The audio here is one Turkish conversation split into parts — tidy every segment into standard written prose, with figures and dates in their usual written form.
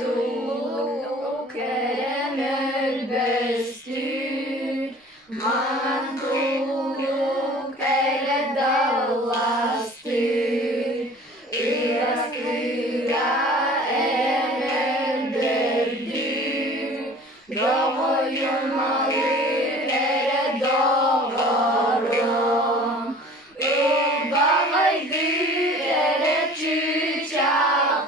Duluk erem ölbestür, mantuluk ere dallastır. Iras kıra erem öldürdür, doğuymalı ere doğurum. Ubağaydı ere çiçeğim,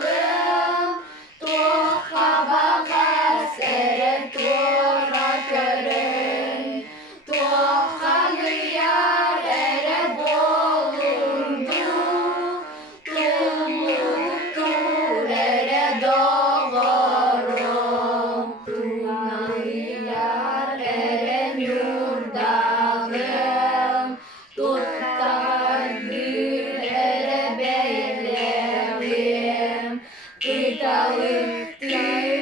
tuha bakas ere tura körün. Tuha gıyar ere bolundu, tuluktur ere doğurum. Tuha gıyar ere yurdağım, tutardır ere beyleğim. Kıtalıktır